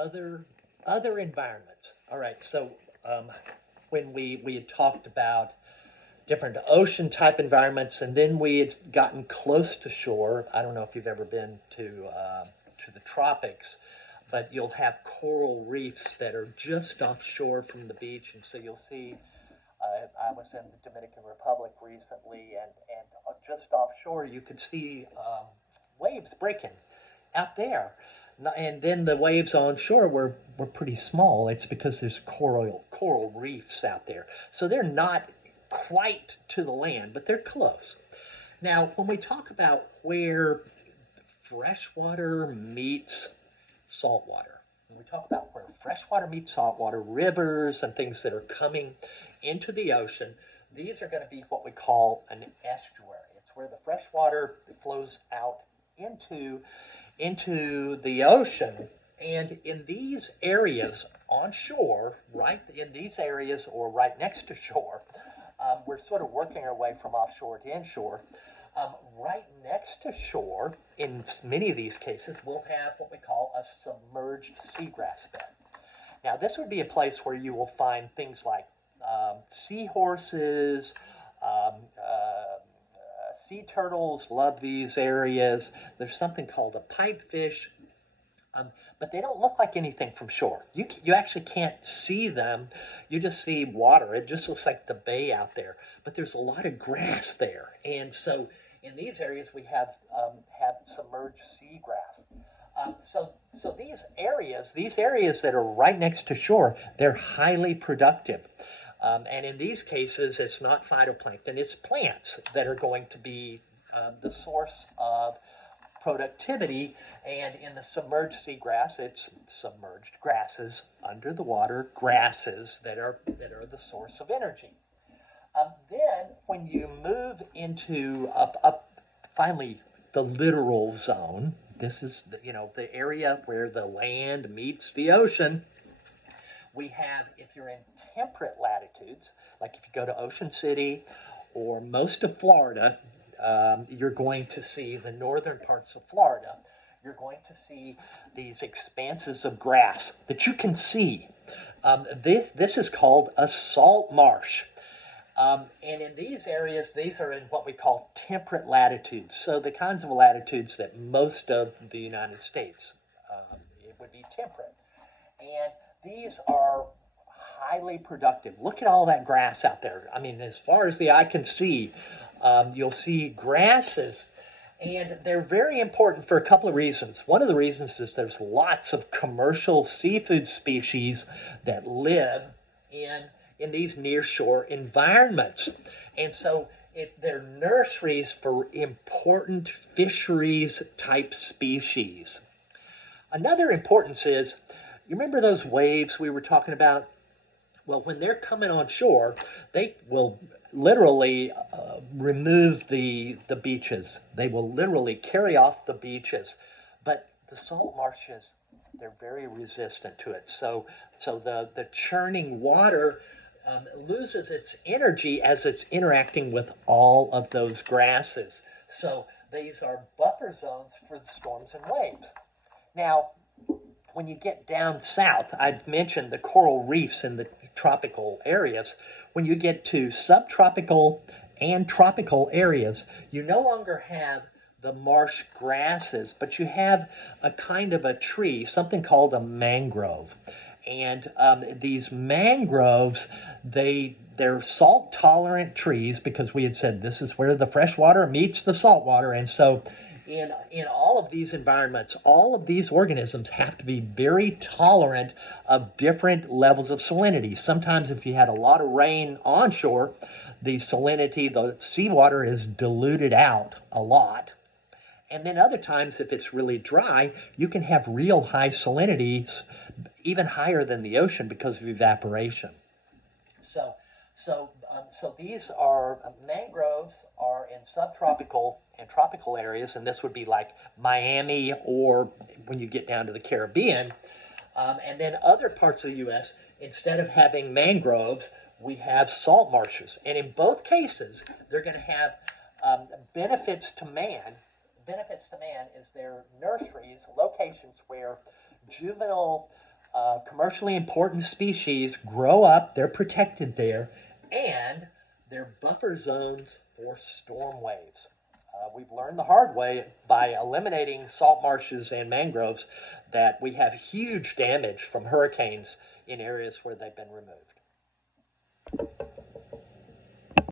other other environments. All right, so when we had talked about different ocean type environments, and then we had gotten close to shore. I don't know if you've ever been to the tropics, but you'll have coral reefs that are just offshore from the beach, and so you'll see. I was in the Dominican Republic recently, and just offshore you could see waves breaking out there. And then the waves on shore were pretty small. It's because there's coral reefs out there. So they're not quite to the land, but they're close. Now, when we talk about where freshwater meets saltwater, when we talk about where freshwater meets saltwater, rivers and things that are coming into the ocean, these are going to be what we call an estuary. It's where the fresh water flows out into the ocean. And in these areas on shore, right in these areas or right next to shore, we're sort of working our way from offshore to inshore. Right next to shore, in many of these cases, we'll have what we call a submerged seagrass bed. Now, this would be a place where you will find things like seahorses, sea turtles love these areas. There's something called a pipefish, but they don't look like anything from shore. You actually can't see them. You just see water. It just looks like the bay out there. But there's a lot of grass there, and so in these areas we have submerged seagrass. So these areas that are right next to shore, they're highly productive. And in these cases, it's not phytoplankton, it's plants that are going to be the source of productivity. And in the submerged seagrass, it's submerged grasses, under the water grasses that are the source of energy. Then when you move into up finally the littoral zone, this is the area where the land meets the ocean. We have, if you're in temperate latitudes, like if you go to Ocean City or most of Florida, you're going to see the northern parts of Florida. You're going to see these expanses of grass that you can see. This is called a salt marsh. And in these areas, these are in what we call temperate latitudes. So the kinds of latitudes that most of the United States, it would be temperate. And these are highly productive. Look at all that grass out there. I mean, as far as the eye can see, you'll see grasses. And they're very important for a couple of reasons. One of the reasons is there's lots of commercial seafood species that live in these nearshore environments. And so they're nurseries for important fisheries type species. Another importance is, you remember those waves we were talking about? Well, when they're coming on shore, they will literally remove the beaches. They will literally carry off the beaches. But the salt marshes, they're very resistant to it. So the churning water loses its energy as it's interacting with all of those grasses. So these are buffer zones for the storms and waves. Now, when you get down south, I've mentioned the coral reefs in the tropical areas. When you get to subtropical and tropical areas, you no longer have the marsh grasses, but you have a kind of a tree, something called a mangrove. And these mangroves, they're salt-tolerant trees, because we had said this is where the fresh water meets the salt water. And so in all of these environments, all of these organisms have to be very tolerant of different levels of salinity. Sometimes if you had a lot of rain onshore, the salinity, the seawater is diluted out a lot. And then other times, if it's really dry, you can have real high salinities, even higher than the ocean because of evaporation. So these are mangroves are in subtropical and tropical areas, and this would be like Miami or when you get down to the Caribbean. And then other parts of the U.S., instead of having mangroves, we have salt marshes. And in both cases, they're going to have benefits to man. Benefits to man is their nurseries, locations where juvenile Commercially important species grow up, they're protected there, and they're buffer zones for storm waves. We've learned the hard way by eliminating salt marshes and mangroves that we have huge damage from hurricanes in areas where they've been removed.